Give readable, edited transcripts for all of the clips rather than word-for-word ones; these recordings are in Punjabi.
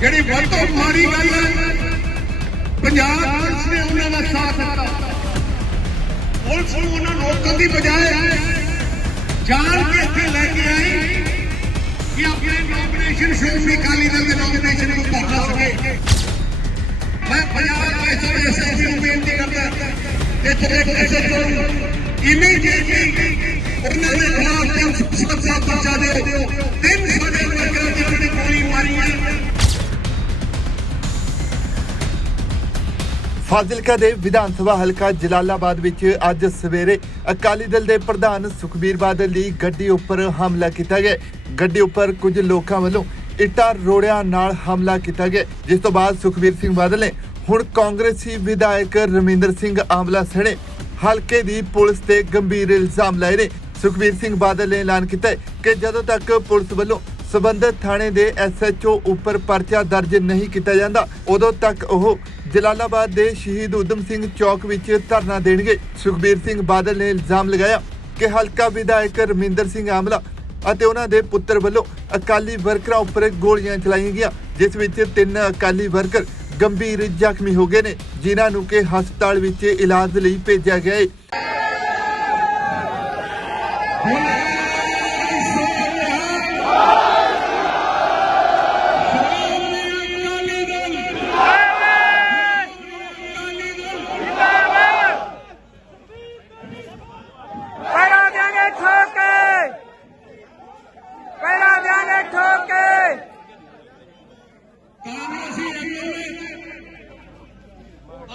ਜਿਹੜੀ ਵੱਧ ਤੋਂ ਮਾੜੀ ਗੱਲ ਹੈ ਪੰਜਾਬ ਪੁਲਿਸ ਨੇ ਉਹਨਾਂ ਦਾ ਸਾਥ ਦਿੱਤਾ। ਪੁਲਿਸ ਨੂੰ ਉਹਨਾਂ ਰੋਕਣ ਦੀ ਬਜਾਏ ਜਾਣ ਕੇ ਇੱਥੇ ਲੈ ਕੇ ਆਈ ਕਿ ਆਪਣੇ ਨੋਮੀਨੇਸ਼ਨ ਸ਼੍ਰੋਮਣੀ ਅਕਾਲੀ ਦਲ ਦੇ ਨੋਮੀਨੇਸ਼ਨ ਨੂੰ ਪਹੁੰਚਾ ਸਕੇ। ਮੈਂ ਪੰਜਾਬ ਦੇ ਐਸਐਸਪੀ ਨੂੰ ਬੇਨਤੀ ਕਰਦਾ ਕਿ ਜਿਹੜੇ ਐਸਐਚਓ ਇਮੀਡੀਏਟਲੀ ਉਹਨਾਂ ਦੇ ਖਿਲਾਫ ਸਖਤ ਪਰਚਾ ਦਿਓ। ਤਿੰਨ ਸਾਡੇ ਵਰਕਰਾਂ ਜਿਨ੍ਹਾਂ ਨੇ ਗੋਲੀ ਮਾਰੀ ਹੈ। ਫਾਜ਼ਿਲਕਾ ਦੇ ਵਿਧਾਨ ਸਭਾ ਹਲਕਾ ਜਲਾਲਾਬਾਦ ਵਿੱਚ ਅੱਜ ਸਵੇਰੇ ਅਕਾਲੀ ਦਲ ਦੇ ਪ੍ਰਧਾਨ ਸੁਖਬੀਰ ਬਾਦਲ ਦੀ ਗੱਡੀ ਉੱਪਰ ਹਮਲਾ ਕੀਤਾ ਗਿਆ। ਗੱਡੀ ਉੱਪਰ ਕੁਝ ਲੋਕਾਂ ਵੱਲੋਂ ਇੱਟਾਂ ਰੋੜਿਆਂ ਨਾਲ ਹਮਲਾ ਕੀਤਾ ਗਿਆ, ਜਿਸ ਤੋਂ ਬਾਅਦ ਸੁਖਬੀਰ ਸਿੰਘ ਬਾਦਲ ਨੇ ਹੁਣ ਕਾਂਗਰਸੀ ਵਿਧਾਇਕ ਰਮਿੰਦਰ ਸਿੰਘ ਆਮਲਾ ਸਣੇ ਹਲਕੇ ਦੀ ਪੁਲਿਸ ਤੇ ਗੰਭੀਰ ਇਲਜ਼ਾਮ ਲਾਏ ਨੇ। ਸੁਖਬੀਰ ਸਿੰਘ ਬਾਦਲ ਨੇ ਐਲਾਨ ਕੀਤਾ ਕਿ ਜਦੋਂ ਤੱਕ ਪੁਲਿਸ ਵੱਲੋਂ ਸਬੰਧਤ ਥਾਣੇ ਦੇ ਐਸਐਚਓ ਉੱਪਰ ਪਰਚਾ ਦਰਜ ਨਹੀਂ ਕੀਤਾ ਜਾਂਦਾ, ਉਦੋਂ ਤੱਕ ਉਹ ਜਲਾਲਾਬਾਦ ਦੇ ਸ਼ਹੀਦ ਊਧਮ ਸਿੰਘ ਚੌਕ ਵਿੱਚ ਧਰਨਾ ਦੇਣਗੇ। ਸੁਖਬੀਰ ਸਿੰਘ ਬਾਦਲ ਨੇ ਇਲਜ਼ਾਮ ਲਗਾਇਆ ਕਿ ਹਲਕਾ ਵਿਧਾਇਕ ਰਮਿੰਦਰ ਸਿੰਘ ਆਮਲਾ ਅਤੇ ਉਹਨਾਂ ਦੇ ਪੁੱਤਰ ਵੱਲੋਂ ਅਕਾਲੀ ਵਰਕਰਾਂ ਉੱਪਰ ਗੋਲੀਆਂ ਚਲਾਈਆਂ ਗਈਆਂ, ਜਿਸ ਵਿੱਚ 3 ਅਕਾਲੀ ਵਰਕਰ ਗੰਭੀਰ ਜ਼ਖਮੀ ਹੋ ਗਏ ਨੇ, ਜਿਨ੍ਹਾਂ ਨੂੰ ਕਿ ਹਸਪਤਾਲ ਵਿੱਚ ਇਲਾਜ ਲਈ ਭੇਜਿਆ ਗਿਆ ਹੈ।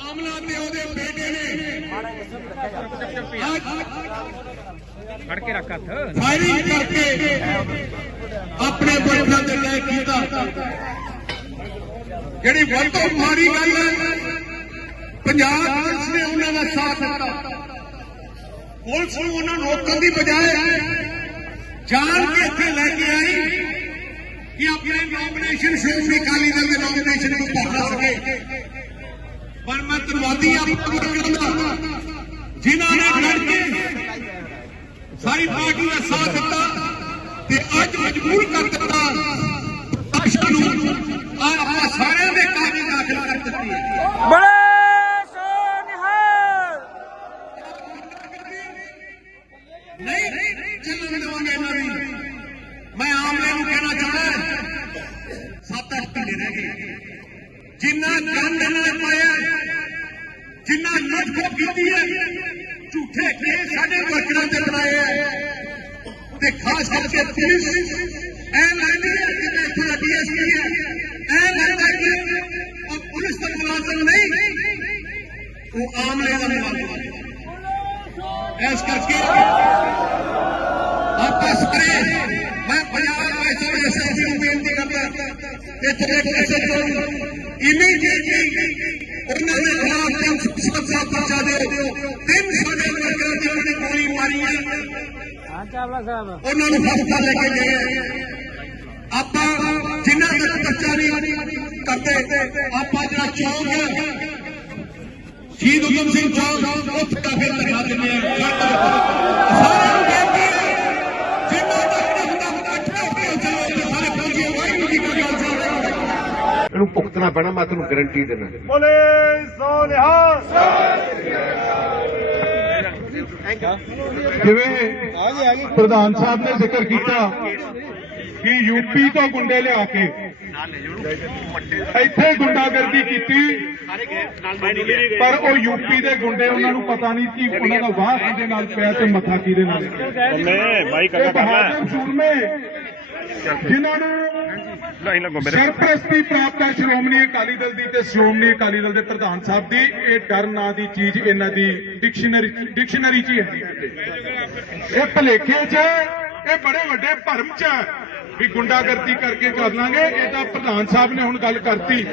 ਆਮਲਾ ਤੇ ਉਹਦੇ ਬੇਟੇ ਨੇ ਫੜ ਕੇ ਰੱਖ ਹੱਥ ਫਾਇਰਿੰਗ ਕਰਕੇ ਆਪਣੇ ਵਰਕਰਾਂ ਦੇ ਲੈ ਕੀਤਾ। ਜਿਹੜੀ ਵੱਧ ਤੋਂ ਮਾੜੀ ਗੱਲ ਹੈ ਪੰਜਾਬ ਪੁਲਿਸ ਨੇ ਉਹਨਾਂ ਦਾ ਸਾਥ ਦਿੱਤਾ। ਪੁਲਿਸ ਨੂੰ ਉਹਨਾਂ ਰੋਕਣ ਦੀ ਬਜਾਏ ਜਾਣ ਕੇ ਇੱਥੇ ਲੈ ਕੇ ਆਈ ਕਿ ਆਪਣੇ ਨੋਮੀਨੇਸ਼ਨ ਸ਼੍ਰੋਮਣੀ ਅਕਾਲੀ ਦਲ ਦੇ ਨੋਮੀਨੇਸ਼ਨ ਨੂੰ ਪਹੁੰਚਾ ਸਕੇ। ਪਰ ਮੈਂ ਧੰਨਵਾਦੀ ਜਿਨ੍ਹਾਂ ਨੇ ਲੜ ਕੇ ਸਾਰੀ ਪਾਰਟੀ ਦਾ ਸਾਥ ਦਿੱਤਾ ਤੇ ਅੱਜ ਮਜਬੂਰ ਕਰ ਦਿੱਤਾ ਪ੍ਰਸ਼ਾਸਨ ਨੂੰ ਆਪਾਂ ਸਾਰਿਆਂ ਦੇ ਕਾਗਜ਼ ਦਾਖਲ ਕਰ ਦਿੱਤੀ ਹੈ। ਬੜੇ ਸੋਨਿਹਾਲ ਨਹੀਂ ਚੱਲਣ ਦੇਵਾਂਗੇ ਇਹਨਾਂ ਦੀ। ਮੈਂ ਆਮਲੇ ਨੂੰ ਕਹਿਣਾ ਚਾਹੁੰਦਾ 7-8 ਮਹੀਨੇ ਰਹਿ ਗਏ। ਜਿੰਨਾ ਗੰਦ ਇਹਨਾਂ ਨੇ ਪਾਇਆ, ਜਿੰਨਾ ਲੁੱਟ-ਖੋਹ ਕੀਤੀ ਹੈ, ਝੂਠੇ ਕੇਸ ਸਾਡੇ ਵਰਕਰਾਂ ਤੇ ਬਣਾਏ ਹੈ ਤੇ ਖਾਸ ਕਰਕੇ ਪੁਲਿਸ ਐ ਲੱਗਦੀ ਹੈ ਕਿ ਇੱਥੋਂ ਦਾ ਡੀਐਸਪੀ ਹੈ, ਐ ਲੱਗਦਾ ਕਿ ਉਹ ਪੁਲਿਸ ਦਾ ਮੁਲਾਜ਼ਮ ਨਹੀਂ, ਉਹ ਆਮਲੇ ਦਾ ਮੁਲਾਜ਼ਮ ਹੈ। ਇਸ ਕਰਕੇ ਆਪਾਂ ਸਾਰੇ ਮੈਂ ਪੰਜਾਬ ਦੇ ਐਸਐਸਪੀ ਨੂੰ ਬੇਨਤੀ ਕਰਦਾ ਕਿ ਜਿਹੜੇ ਐਸਐਚਓ ਇਮੀਡੀਏਟਲੀ ਉਹਨਾਂ ਦੇ ਖਿਲਾਫ ਸਖਤ ਪਰਚਾ ਦਿਓ। ਤਿੰਨ ਸਾਡੇ ਵਰਕਰਾਂ ਜਿਨ੍ਹਾਂ ਨੇ ਗੋਲੀ ਮਾਰੀ ਹੈ ਉਹਨਾਂ ਨੂੰ ਹਸਪਤਾਲ ਲੈ ਕੇ ਗਏ। ਆਪਾਂ ਜਿੰਨਾ ਤੱਕ ਪਰਚਾ ਨਹੀਂ ਕਰਦੇ, ਆਪਾਂ ਜਿਹੜਾ ਚੌਕ ਹੈ ਸ਼ਹੀਦ ਊਧਮ ਸਿੰਘ ਚੌਕ ਉੱਥੇ ਦਾ ਫਿਰ ਲਗਾ ਦਿੰਦੇ ਹਾਂ। ਸਾਰਿਆਂ ਨੂੰ ਬੇਨਤੀ ਹੈ ਜਿੰਨਾ ਤੱਕ ਨਹੀਂ ਹੁੰਦਾ ਇਕੱਠੇ ਹੋ ਕੇ ਚੱਲੋ ਸਾਰੇ ਫੌਜੀ ਵਾਹਿਗੁਰੂ ਜੀ ਕਾ ਖਾਲਸਾ। ਇਹਨੂੰ ਭੁਗਤਣਾ ਪੈਣਾ, ਮੈਂ ਤੁਹਾਨੂੰ ਗਾਰੰਟੀ ਦਿੰਦਾ। ਬੋਲੇ ਸੋਨਿਹਾਲ। ਜਿਵੇਂ ਪ੍ਰਧਾਨ ਸਾਹਿਬ ਨੇ ਜ਼ਿਕਰ ਕੀਤਾ ਕਿ ਯੂਪੀ ਤੋਂ ਗੁੰਡੇ ਲਿਆ ਕੇ ਇੱਥੇ ਗੁੰਡਾਗਰਦੀ ਕੀਤੀ, ਪਰ ਉਹ ਯੂਪੀ ਦੇ ਗੁੰਡੇ ਉਹਨਾਂ ਨੂੰ ਪਤਾ ਨਹੀਂ ਕਿ ਉਹਨਾਂ ਦਾ ਵਾਹ ਕਿਹਦੇ ਨਾਲ ਪਿਆ ਤੇ ਮੱਥਾ ਕਿਹਦੇ ਨਾਲ। ਬਹਾਦਰ ਸੂਰਮੇ ਜਿਨ੍ਹਾਂ ਨੂੰ ਸਰਪ੍ਰਸਤੀ ਪ੍ਰਾਪਤ ਹੈ ਸ਼੍ਰੋਮਣੀ ਅਕਾਲੀ ਦਲ ਦੀ ਤੇ ਸ਼੍ਰੋਮਣੀ ਅਕਾਲੀ ਦਲ ਦੇ ਪ੍ਰਧਾਨ ਸਾਹਿਬ ਦੀ, ਇਹ ਡਰ ਨਾਂ ਦੀ ਚੀਜ਼ ਇਹਨਾਂ ਦੀ ਡਿਕਸ਼ਨਰੀ 'ਚ ਹੀ ਹੈ। ਇਹ ਭਲੇਖੇ 'ਚ, ਇਹ ਬੜੇ ਵੱਡੇ ਭਰਮ 'ਚ ਵੀ ਗੁੰਡਾਗਰਦੀ ਕਰਕੇ ਕਰ ਲਾਂਗੇ। ਇਹ ਤਾਂ ਪ੍ਰਧਾਨ ਸਾਹਿਬ ਨੇ ਹੁਣ ਗੱਲ ਕਰਤੀ,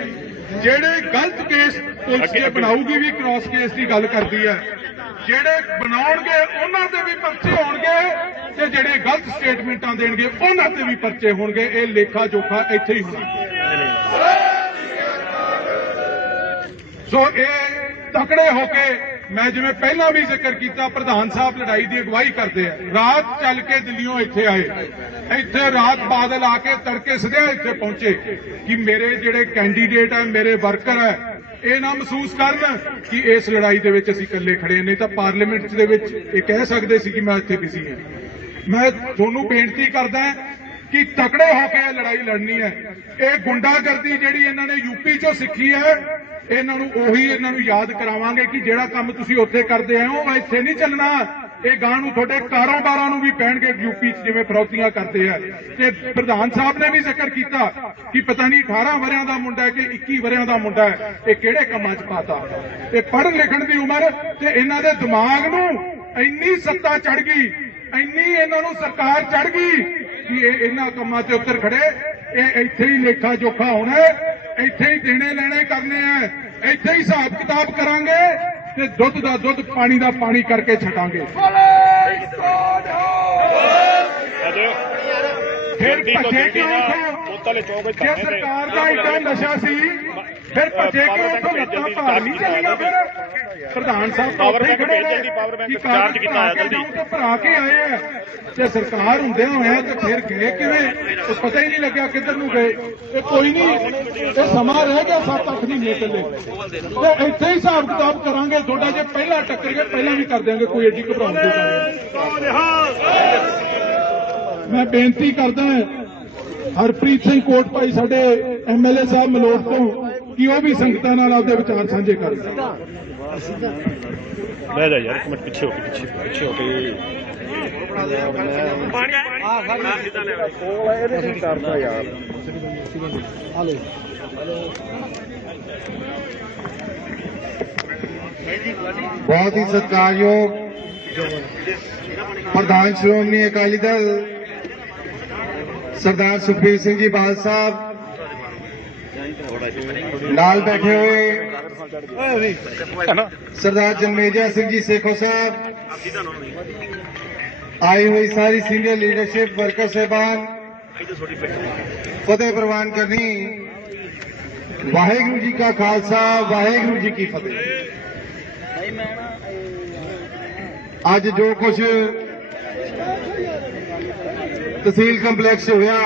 ਜਿਹੜੇ ਗਲਤ ਕੇਸ ਪੁਲਿਸ ਜੇ ਬਣਾਊਗੀ ਵੀ ਕ੍ਰਾਸ ਕੇਸ ਦੀ ਗੱਲ ਕਰਦੀ ਹੈ, ਜਿਹੜੇ ਬਣਾਉਣਗੇ ਉਹਨਾਂ ਤੇ ਵੀ ਪਰਚੇ ਹੋਣਗੇ ਤੇ ਜਿਹੜੇ ਗਲਤ ਸਟੇਟਮੈਂਟਾਂ ਦੇਣਗੇ ਉਹਨਾਂ ਤੇ ਵੀ ਪਰਚੇ ਹੋਣਗੇ। ਇਹ ਲੇਖਾ ਜੋਖਾ ਇੱਥੇ ਹੀ ਹੋਣਾ। ਸੋ ਇਹ ਤਕੜੇ ਹੋ ਕੇ ਮੈਂ ਜਿਵੇਂ ਪਹਿਲਾਂ ਵੀ ਜ਼ਿਕਰ ਕੀਤਾ, ਪ੍ਰਧਾਨ ਸਾਹਿਬ ਲੜਾਈ ਦੀ ਅਗਵਾਈ ਕਰਦੇ ਆ। ਰਾਤ ਚੱਲ ਕੇ ਦਿੱਲੀੋਂ ਇੱਥੇ ਆਏ, ਇੱਥੇ ਰਾਤ ਬਾਦਲ ਆ ਕੇ ਤੜਕੇ ਸਦਿਆ ਇੱਥੇ ਪਹੁੰਚੇ ਕਿ ਮੇਰੇ ਜਿਹੜੇ ਕੈਂਡੀਡੇਟ ਹੈ, ਮੇਰੇ ਵਰਕਰ ਹੈ, ਇਹ ਨਾ ਮਹਿਸੂਸ ਕਰਨ ਕਿ ਇਸ ਲੜਾਈ ਦੇ ਵਿੱਚ ਅਸੀਂ ਇਕੱਲੇ ਖੜੇ, ਨਹੀਂ ਤਾਂ ਪਾਰਲੀਮੈਂਟ ਦੇ ਵਿੱਚ ਇਹ ਕਹਿ ਸਕਦੇ ਸੀ ਕਿ ਮੈਂ ਇੱਥੇ ਬਿਜ਼ੀ ਹਾਂ। ਮੈਂ ਤੁਹਾਨੂੰ ਬੇਨਤੀ ਕਰਦਾ ਕਿ ਤਕੜੇ ਹੋ ਕੇ ਇਹ ਲੜਾਈ ਲੜਨੀ ਹੈ। ਇਹ ਗੁੰਡਾਗਰਦੀ ਜਿਹੜੀ ਇਹਨਾਂ ਨੇ ਯੂਪੀ ਚੋਂ ਸਿੱਖੀ ਹੈ, ਇਹਨਾਂ ਨੂੰ ਯਾਦ ਕਰਾਵਾਂਗੇ ਕਿ ਜਿਹੜਾ ਕੰਮ ਤੁਸੀਂ ਉੱਥੇ ਕਰਦੇ ਆਏ ਹੋ, ਇੱਥੇ ਨਹੀਂ ਚੱਲਣਾ। ਇਹ ਗਾਂ ਨੂੰ ਤੁਹਾਡੇ ਕਾਰੋਬਾਰਾਂ ਨੂੰ ਵੀ ਪੈਣਗੇ ਯੂਪੀ 'ਚ, ਜਿਵੇਂ ਫਰੌਤੀਆਂ ਕਰਦੇ ਆ। ਤੇ ਪ੍ਰਧਾਨ ਸਾਹਿਬ ਨੇ ਵੀ ਜ਼ਿਕਰ ਕੀਤਾ ਕਿ ਪਤਾ ਨਹੀਂ 18 ਵਰਿਆਂ ਦਾ ਮੁੰਡਾ ਹੈ ਕਿ 21 ਵਰਿਆਂ ਦਾ ਮੁੰਡਾ ਹੈ, ਇਹ ਕਿਹੜੇ ਕੰਮਾਂ 'ਚ ਪਾਤਾ। ਇਹ ਪੜ੍ਹਨ ਲਿਖਣ ਦੀ ਉਮਰ ਤੇ ਇਹਨਾਂ ਦੇ ਦਿਮਾਗ ਨੂੰ ਇੰਨੀ ਸੱਤਾ ਚੜ ਗਈ, ਇੰਨੀ ਇਹਨਾਂ ਨੂੰ ਸਰਕਾਰ ਚੜ ਗਈ ਕਿ ਇਹ ਇਹਨਾਂ ਕੰਮਾਂ 'ਤੇ ਉਤਰ ਖੜੇ। ਇਹ ਇੱਥੇ ਹੀ ਲੇਖਾ ਜੋਖਾ ਹੋਣਾ, ਇੱਥੇ ਹੀ ਦੇਣੇ ਲੈਣੇ ਕਰਨੇ ਆ, ਇੱਥੇ ਹੀ ਹਿਸਾਬ ਕਿਤਾਬ ਕਰਾਂਗੇ ਤੇ ਦੁੱਧ ਦਾ ਦੁੱਧ, ਪਾਣੀ ਦਾ ਪਾਣੀ ਕਰਕੇ ਛੱਡਾਂਗੇ। ਫਿਰ ਭੱਜੇ ਕਿਉਂ? ਜੇ ਸਰਕਾਰ ਦਾ ਇੱਡਾ ਨਸ਼ਾ ਸੀ, ਫਿਰ ਭੱਜੇ ਕਿਉਂ? ਉੱਥੋਂ ਲੱਤਾਂ ਭਾਰ ਨਹੀਂ ਚੱਲੀਆਂ। ਫਿਰ ਪ੍ਰਧਾਨ ਸਾਹਿਬ ਪਾਵਰ ਬੈਂਕ ਚਾਰਜ ਕੀਤਾ ਹੈ, ਜਲਦੀ ਭਰਾ ਕੇ ਆਏ ਆ। ਤੇ ਸਰਕਾਰ ਹੁੰਦਿਆਂ ਹੋਇਆ ਤੇ ਫਿਰ ਗਏ ਕਿਵੇਂ? ਪਤਾ ਹੀ ਨਹੀਂ ਲੱਗਿਆ ਕਿੱਧਰ ਨੂੰ ਗਏ। ਇਹ ਕੋਈ ਨਹੀਂ, ਇਹ ਸਮਾਂ ਰਹਿ ਗਿਆ 7-8 ਮਹੀਨੇ ਪਹਿਲੇ, ਤੇ ਇੱਥੇ ਹੀ ਹਿਸਾਬ ਕਿਤਾਬ ਕਰਾਂਗੇ। ਤੁਹਾਡਾ ਜੇ ਪਹਿਲਾਂ ਟੱਕਰ ਗਏ, ਪਹਿਲਾਂ ਵੀ ਕਰ ਦਿਆਂਗੇ, ਕੋਈ ਐਡੀ ਘਬਰਾਉਣ ਦੀ ਗੱਲ ਨਹੀਂ। ਮੈਂ ਬੇਨਤੀ ਕਰਦਾ ਹਰਪ੍ਰੀਤ ਸਿੰਘ ਕੋਟਭਾਈ ਸਾਡੇ MLA ਸਾਹਿਬ ਮਲੋਟ ਤੋਂ ਕਿ ਉਹ ਵੀ ਸੰਗਤਾਂ ਨਾਲ ਆਪਦੇ ਵਿਚਾਰ ਸਾਂਝੇ ਕਰਨ। ਬਹਿ ਜਾ ਯਾਰ, ਇੱਕ ਮਿੰਟ ਪਿੱਛੇ ਹੋ ਕੇ, ਪਿੱਛੇ ਹੋ ਕੇ। ਕਰਦਾ ਯਾਰ, बहुत ही सत्कारयोग प्रधान श्रोमणी अकाली दल सरदार सुखबीर सिंह जी बाल साहब, नाल बैठे हुए सरदार जन्मेजा सिंह जी सेखो साहब, आई हुई सारी सीनियर लीडरशिप, वर्कर साहबान, फतेह प्रवान करनी। वाहेगुरु जी का खालसा, वाहेगुरु जी की फतेह। ਅੱਜ ਜੋ ਕੁਝ ਤਹਿਸੀਲ ਕੰਪਲੈਕਸ ਹੋਇਆ,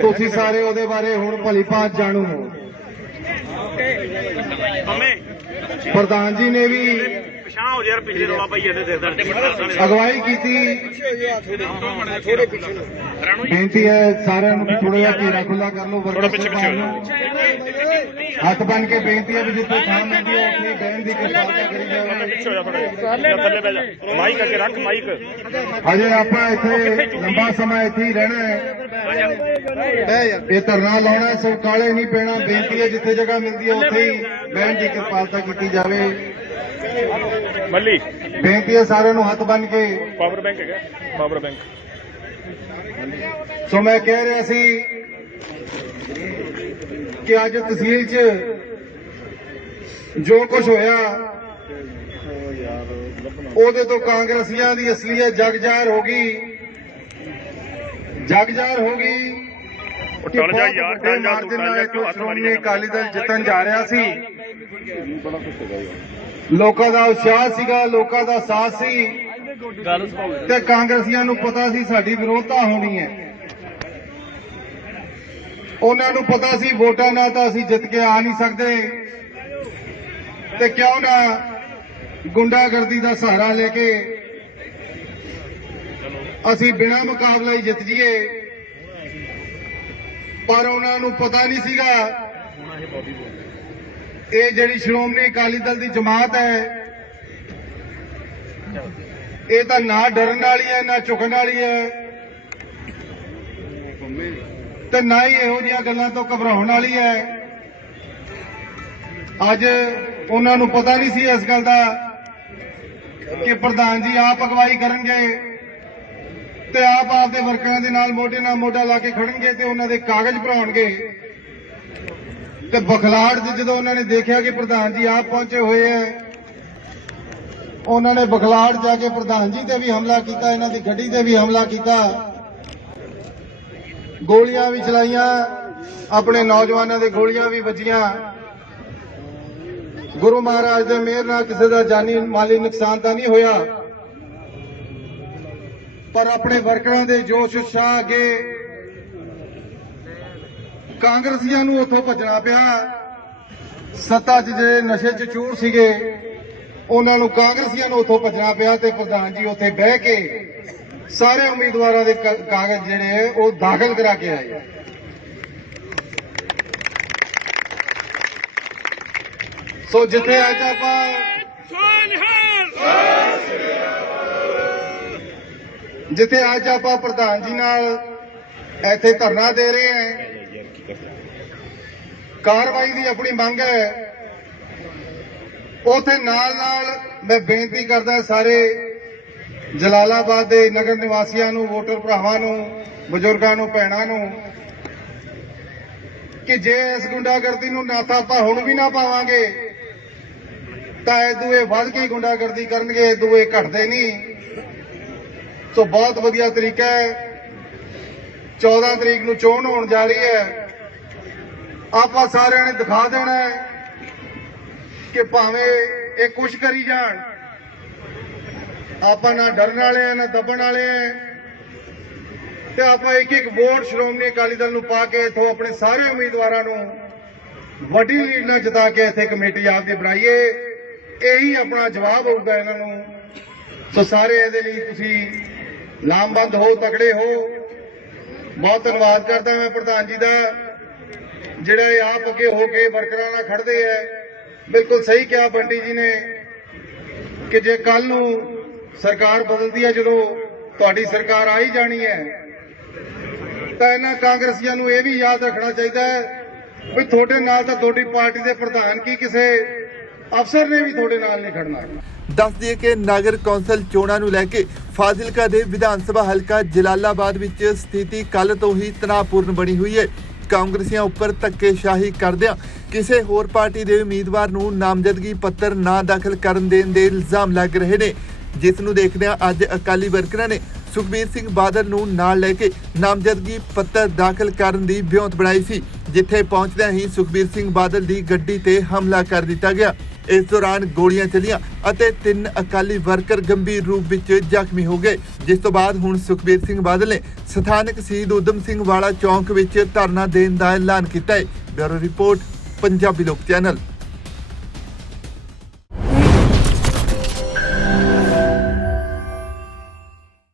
ਤੁਸੀਂ ਸਾਰੇ ਉਹਦੇ ਬਾਰੇ ਹੁਣ ਭਲੀ ਭਾਂਤ ਜਾਣੂ ਹੋ। ਪ੍ਰਧਾਨ ਜੀ ਨੇ ਵੀ ਅਗਵਾਈ ਕੀਤੀ। ਬੇਨਤੀ ਹੈ ਸਾਰਿਆਂ ਨੂੰ ਥੋੜਾ ਜਿਹਾ ਘੇਰਾ ਖੁੱਲਾ ਕਰ ਲਓ। ਹੱਥ ਬੰਨ ਕੇ ਬੇਨਤੀ ਹੈ ਵੀ ਜਿੱਥੇ ਥਾਂ ਮਿਲਦੀ ਹੈ ਉੱਥੇ ਬਹਿਣ ਦੀ ਕਿਰਪਾਲਤਾ ਕਰੀ ਜਾਵੇ। ਮਾਈਕ ਅੱਗੇ ਰੱਖ, ਮਾਈਕ। ਅਜੇ ਆਪਾਂ ਇੱਥੇ ਲੰਬਾ ਸਮਾਂ ਇੱਥੇ ਹੀ ਰਹਿਣਾ ਹੈ, ਇਹ ਧਰਨਾ ਲਾਉਣਾ, ਸੋ ਕਾਲੇ ਨਹੀਂ ਪੈਣਾ। ਬੇਨਤੀ ਹੈ ਜਿੱਥੇ ਜਗ੍ਹਾ ਮਿਲਦੀ ਹੈ ਉੱਥੇ ਹੀ ਬਹਿਣ ਦੀ ਕਿਰਪਾਲਤਾ ਕੀਤੀ ਜਾਵੇ। ਮੱਲੀ ਬੇਨਤੀ ਹੈ ਸਾਰਿਆਂ ਨੂੰ ਹੱਥ ਬੰਨ ਕੇ। ਪਾਵਰ ਬੈਂਕ ਹੈਗਾ, ਪਾਵਰ ਬੈਂਕ। ਸੋ ਮੈਂ ਕਹਿ ਰਿਹਾ ਸੀ ਕਿ ਅੱਜ ਤਹਿਸੀਲ 'ਚ ਜੋ ਕੁਝ ਹੋਇਆ, ਉਹਦੇ ਤੋਂ ਕਾਂਗਰਸੀਆਂ ਦੀ ਅਸਲੀਅਤ ਜਗ ਜ਼ਾਹਰ ਹੋ ਗਈ, ਜਗ ਜ਼ਾਹਰ ਹੋ ਗਈ ਕਿ ਬਹੁਤ ਵੱਡੇ ਮਾਰਜਨ ਨਾਲ ਇੱਥੋਂ ਸ਼੍ਰੋਮਣੀ ਅਕਾਲੀ ਦਲ ਜਿੱਤਣ ਜਾ ਰਿਹਾ ਸੀ। ਲੋਕਾਂ ਦਾ ਉਤਸ਼ਾਹ ਸੀਗਾ, ਲੋਕਾਂ ਦਾ ਸਾਥ ਸੀ, ਤੇ ਕਾਂਗਰਸੀਆਂ ਨੂੰ ਪਤਾ ਸੀ ਸਾਡੀ ਵਿਰੋਧਤਾ ਹੋਣੀ ਹੈ। ਉਹਨਾਂ ਨੂੰ ਪਤਾ ਸੀ ਵੋਟਾਂ ਨਾਲ ਤਾਂ ਅਸੀਂ ਜਿੱਤ ਕੇ ਆ ਨਹੀਂ ਸਕਦੇ, ਤੇ ਕਿਉਂ ਨਾ ਗੁੰਡਾਗਰਦੀ ਦਾ ਸਹਾਰਾ ਲੈ ਕੇ ਅਸੀਂ ਬਿਨਾਂ ਮੁਕਾਬਲੇ ਹੀ ਜਿੱਤ ਜੀਏ। ਪਰ ਉਹਨਾਂ ਨੂੰ ਪਤਾ ਨਹੀਂ ਸੀਗਾ ਇਹ ਜਿਹੜੀ ਸ਼੍ਰੋਮਣੀ ਅਕਾਲੀ ਦਲ ਦੀ ਜਮਾਤ ਹੈ, ਇਹ ਤਾਂ ਨਾ ਡਰਨ ਵਾਲੀ ਹੈ, ਨਾ ਝੁਕਣ ਵਾਲੀ ਹੈ, ਤੇ ਨਾ ਹੀ ਇਹੋ ਜਿਹੀਆਂ ਗੱਲਾਂ ਤੋਂ ਘਬਰਾਉਣ ਵਾਲੀ ਹੈ। ਅੱਜ ਉਹਨਾਂ ਨੂੰ ਪਤਾ ਨਹੀਂ ਸੀ ਇਸ ਗੱਲ ਦਾ ਕਿ ਪ੍ਰਧਾਨ ਜੀ ਆਪ ਅਗਵਾਈ ਕਰਨਗੇ ਤੇ ਆਪ ਆਪਦੇ ਵਰਕਰਾਂ ਦੇ ਨਾਲ ਮੋਢੇ ਨਾਲ ਮੋਢਾ ਲਾ ਕੇ ਖੜਨਗੇ ਤੇ ਉਹਨਾਂ ਦੇ ਕਾਗਜ਼ ਭਰਾਉਣਗੇ। ਤੇ ਬਖਲਾੜ ਚ ਜਦੋਂ ਉਹਨਾਂ ਨੇ ਦੇਖਿਆ ਕਿ ਪ੍ਰਧਾਨ ਜੀ ਆਪ ਪਹੁੰਚੇ ਹੋਏ ਹੈ, ਉਹਨਾਂ ਨੇ ਬਖਲਾੜ ਜਾ ਕੇ ਪ੍ਰਧਾਨ ਜੀ ਤੇ ਵੀ ਹਮਲਾ ਕੀਤਾ, ਇਹਨਾਂ ਦੀ ਗੱਡੀ ਤੇ ਵੀ ਹਮਲਾ ਕੀਤਾ, ਗੋਲੀਆਂ ਵੀ ਚਲਾਈਆਂ, ਆਪਣੇ ਨੌਜਵਾਨਾਂ ਦੇ ਗੋਲੀਆਂ ਵੀ ਵੱਜੀਆਂ। ਗੁਰੂ ਮਹਾਰਾਜ ਦੇ ਮਿਹਰ ਨਾਲ ਕਿਸੇ ਦਾ ਜਾਨੀ ਮਾਲੀ ਨੁਕਸਾਨ ਤਾਂ ਨਹੀਂ ਹੋਇਆ, ਪਰ ਆਪਣੇ ਵਰਕਰਾਂ ਦੇ ਜੋਸ਼ ਉਤਸ਼ਾਹ ਅੱਗੇ ਕਾਂਗਰਸੀਆਂ ਨੂੰ ਉੱਥੋਂ ਭੱਜਣਾ ਪਿਆ। ਸੱਤਾ 'ਚ ਜਿਹੜੇ ਨਸ਼ੇ 'ਚ ਚੂਰ ਸੀਗੇ ਉਹਨਾਂ ਨੂੰ ਕਾਂਗਰਸੀਆਂ ਨੂੰ ਉੱਥੋਂ ਭੱਜਣਾ ਪਿਆ ਤੇ ਪ੍ਰਧਾਨ ਜੀ ਉੱਥੇ ਬਹਿ ਕੇ ਸਾਰੇ ਉਮੀਦਵਾਰਾਂ ਦੇ ਕਾਗਜ਼ ਜਿਹੜੇ ਉਹ ਦਾਖਲ ਕਰਾ ਕੇ ਆਏ। ਸੋ ਜਿੱਥੇ ਅੱਜ ਆਪਾਂ ਪ੍ਰਧਾਨ ਜੀ ਨਾਲ ਇੱਥੇ ਧਰਨਾ ਦੇ ਰਹੇ ਹਾਂ, ਕਾਰਵਾਈ ਦੀ ਆਪਣੀ ਮੰਗ ਹੈ, ਉਥੇ ਨਾਲ ਮੈਂ ਬੇਨਤੀ ਕਰਦਾ ਸਾਰੇ ਜਲਾਲਾਬਾਦ ਦੇ ਨਗਰ ਨਿਵਾਸੀਆਂ ਨੂੰ, ਵੋਟਰ ਭਰਾਵਾਂ ਨੂੰ, ਬਜ਼ੁਰਗਾਂ ਨੂੰ, ਭੈਣਾਂ ਨੂੰ ਕਿ ਜੇ ਇਸ ਗੁੰਡਾਗਰਦੀ ਨੂੰ ਨਾਥਾ ਆਪਾਂ ਹੁਣ ਵੀ ਨਾ ਪਾਵਾਂਗੇ ਤਾਂ ਇਹ ਦੂਏ ਵੱਧ ਕੇ ਗੁੰਡਾਗਰਦੀ ਕਰਨਗੇ, ਇਹ ਦੂਏ ਘਟਦੇ ਨਹੀਂ। ਸੋ ਬਹੁਤ ਵਧੀਆ ਤਰੀਕਾ ਹੈ, 14 ਤਰੀਕ ਨੂੰ ਚੋਣ ਹੋਣ ਜਾ ਰਹੀ ਹੈ, ਆਪਾਂ ਸਾਰਿਆਂ ਨੇ ਦਿਖਾ ਦੇਣਾ ਹੈ ਕਿ ਭਾਵੇਂ ਇਹ ਕੁਛ ਕਰੀ ਜਾਣ, ਆਪਾਂ ਨਾ ਡਰਨ ਵਾਲੇ ਆ ਨਾ ਦੱਬਣ ਵਾਲੇ ਆ, ਤੇ ਆਪਾਂ ਇੱਕ ਇੱਕ ਵੋਟ ਸ਼੍ਰੋਮਣੀ ਅਕਾਲੀ ਦਲ ਨੂੰ ਪਾ ਕੇ ਇਥੋਂ ਆਪਣੇ ਸਾਰੇ ਉਮੀਦਵਾਰਾਂ ਨੂੰ ਵੱਡੀ ਲੀਡ ਨਾਲ ਜਿਤਾ ਕੇ ਇੱਥੇ ਕਮੇਟੀ ਆਪਦੀ ਬਣਾਈਏ। ਇਹੀ ਆਪਣਾ ਜਵਾਬ ਹੋਊਗਾ ਇਹਨਾਂ ਨੂੰ। ਸੋ ਸਾਰੇ ਇਹਦੇ ਲਈ ਤੁਸੀਂ ਲਾਮਬੰਦ ਹੋ, ਤਕੜੇ ਹੋ। ਬਹੁਤ ਧੰਨਵਾਦ ਕਰਦਾ ਮੈਂ ਪ੍ਰਧਾਨ ਜੀ ਦਾ, ਜਿਹੜੇ ਆਪ ਅੱਗੇ ਹੋ ਕੇ ਵਰਕਰਾਂ ਨਾਲ ਖੜਦੇ ਆ। ਬਿਲਕੁਲ ਸਹੀ ਕਿਹਾ ਬੰਟੀ ਜੀ ਨੇ ਕਿ ਜੇ ਕੱਲ ਨੂੰ ਸਰਕਾਰ ਬਦਲਦੀ ਹੈ, ਜਦੋਂ ਤੁਹਾਡੀ ਸਰਕਾਰ ਆ ਹੀ ਜਾਣੀ ਹੈ, ਤਾਂ ਇਹਨਾਂ ਕਾਂਗਰਸੀਆਂ ਨੂੰ ਇਹ ਵੀ ਯਾਦ ਰੱਖਣਾ ਚਾਹੀਦਾ ਹੈ ਵੀ ਤੁਹਾਡੇ ਨਾਲ ਤਾਂ ਤੁਹਾਡੀ ਪਾਰਟੀ ਦੇ ਪ੍ਰਧਾਨ ਕੀ ਕਿਸੇ ਅਫਸਰ ਨੇ ਵੀ ਤੁਹਾਡੇ ਨਾਲ ਨਹੀਂ ਖੜਨਾ। ਦੱਸ ਦਈਏ ਕਿ ਨਗਰ ਕੌਂਸਲ ਚੋਣਾਂ ਨੂੰ ਲੈ ਕੇ ਫਾਜ਼ਿਲਕਾ ਦੇ ਵਿਧਾਨ ਸਭਾ ਹਲਕਾ ਜਲਾਲਾਬਾਦ ਵਿੱਚ ਸਥਿਤੀ ਕੱਲ ਤੋਂ ਹੀ ਤਣਾਅਪੂਰਨ ਬਣੀ ਹੋਈ ਹੈ। ਕਾਂਗਰਸੀਆਂ ਉੱਪਰ ਧੱਕੇਸ਼ਾਹੀ ਕਰਦਿਆਂ ਕਿਸੇ ਹੋਰ ਪਾਰਟੀ ਦੇ ਉਮੀਦਵਾਰ ਨੂੰ ਨਾਮਜ਼ਦਗੀ ਪੱਤਰ ਨਾ ਦਾਖਲ ਕਰਨ ਦੇਣ ਦੇ ਇਲਜ਼ਾਮ ਲੱਗ ਰਹੇ ਨੇ, ਜਿਸ ਨੂੰ ਦੇਖਦਿਆਂ ਅੱਜ ਅਕਾਲੀ ਵਰਕਰਾਂ ਨੇ ਸੁਖਬੀਰ ਸਿੰਘ ਬਾਦਲ ਨੂੰ ਨਾਲ ਲੈ ਕੇ ਨਾਮਜ਼ਦਗੀ ਪੱਤਰ ਦਾਖਲ ਕਰਨ ਦੀ ਵਿਉਂਤ ਬਣਾਈ ਸੀ, ਜਿੱਥੇ ਪਹੁੰਚਦਿਆਂ ਹੀ ਸੁਖਬੀਰ ਸਿੰਘ ਬਾਦਲ ਦੀ ਗੱਡੀ ਤੇ ਹਮਲਾ ਕਰ ਦਿੱਤਾ ਗਿਆ। ਇਸ ਦੌਰਾਨ ਗੋਲੀਆਂ ਚੱਲੀਆਂ ਅਤੇ 3 ਅਕਾਲੀ ਵਰਕਰ ਗੰਭੀਰ ਰੂਪ ਵਿੱਚ ਜ਼ਖਮੀ ਹੋ ਗਏ, ਜਿਸ ਤੋਂ ਬਾਅਦ ਹੁਣ ਸੁਖਬੀਰ ਸਿੰਘ ਬਾਦਲ ਨੇ ਸਥਾਨਕ ਸ਼ਹੀਦ ਊਧਮ ਸਿੰਘ ਵਾਲਾ ਚੌਂਕ ਵਿੱਚ ਧਰਨਾ ਦੇਣ ਦਾ ਐਲਾਨ ਕੀਤਾ ਹੈ। ਬਿਊਰੋ ਰਿਪੋਰਟ, ਪੰਜਾਬੀ ਲੋਕ ਚੈਨਲ।